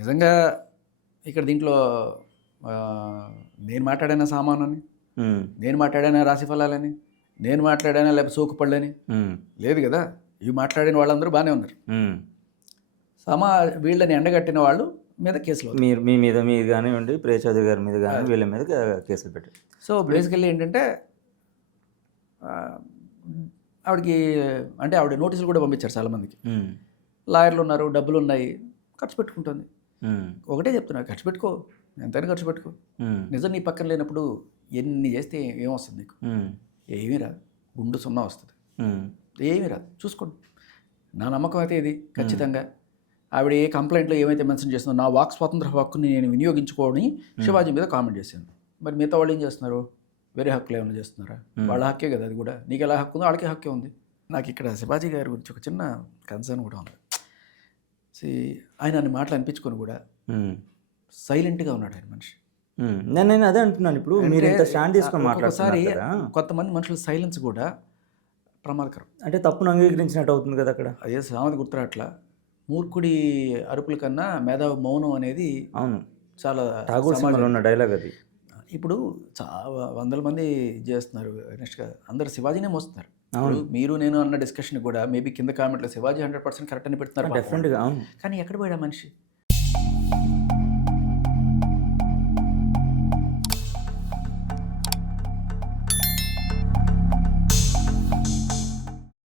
నిజంగా ఇక్కడ దీంట్లో నేను మాట్లాడానా సామానని, నేను మాట్లాడానా రాశి ఫలాలని, నేను మాట్లాడానా లేకపోతే సోకుపళ్ళని లేదు కదా. ఇవి మాట్లాడిన వాళ్ళందరూ బాగానే ఉన్నారు. వీళ్ళని ఎండగట్టిన వాళ్ళు మీద కేసులు మీ మీద మీరు కానివ్వండి, ప్రియ చౌదరి గారి మీద కానీ వీళ్ళ మీద కేసులు పెట్టారు. సో బేసికల్లీ ఏంటంటే ఆవిడకి అంటే ఆవిడ నోటీసులు కూడా పంపించారు చాలామందికి. లాయర్లు ఉన్నారు, డబ్బులు ఉన్నాయి, ఖర్చు పెట్టుకుంటుంది. ఒకటే చెప్తున్నా, ఖర్చు పెట్టుకో, ఎంతైనా ఖర్చు పెట్టుకో. నిజం నీ పక్కన లేనప్పుడు ఎన్ని చేస్తే ఏమొస్తుంది నీకు? ఏమీ రాదు, గుండు సున్నా వస్తుంది, ఏమీ రాదు. చూసుకోండి. నా నమ్మకం అయితే ఇది ఖచ్చితంగా. ఆవిడ ఏ కంప్లైంట్లో ఏమైతే మెన్షన్ చేస్తుందో నా వాక్ స్వాతంత్ర హక్కుని నేను వినియోగించుకోవని శివాజీ మీద కామెంట్ చేశాను. మరి మిగతా వాళ్ళు ఏం చేస్తున్నారు? వేరే హక్కులు ఏమైనా చేస్తున్నారా? వాళ్ళ హక్కే కదా అది కూడా. నీకు ఎలా హక్కు ఉందో వాళ్ళకే హక్కే ఉంది. నాకు ఇక్కడ శివాజీ గారి గురించి ఒక చిన్న కన్సర్న్ కూడా ఉంది. ఆయన మాటలు అనిపించుకొని కూడా సైలెంట్గా ఉన్నాడు ఆయన మనిషి. నేను అదే అంటున్నాను. ఇప్పుడు మీరు ఇంత స్టాండ్ తీసుకొని ఒకసారి కొంతమంది మనుషుల సైలెన్స్ కూడా ప్రమాదకరం. అంటే తప్పును అంగీకరించినట్టు అవుతుంది కదా అక్కడ. అదే సామెత గుర్తురాట్లా, మూర్ఖుడి అరుపుల కన్నా మేధావి మౌనం అనేది అవును చాలా ఉన్న డైలాగ్ అది. ఇప్పుడు చాలా వందల మంది చేస్తున్నారు. నెక్స్ట్గా అందరు శివాజీనే మోస్తున్నారు. మీరు నేను అన్న డిస్కషన్ కూడా మేబీ కింద కామెంట్లో శివాజీ 100% కరెక్ట్ అని పెడుతున్నారు డెఫినెట్గా. కానీ ఎక్కడ పోయాడు మనిషి?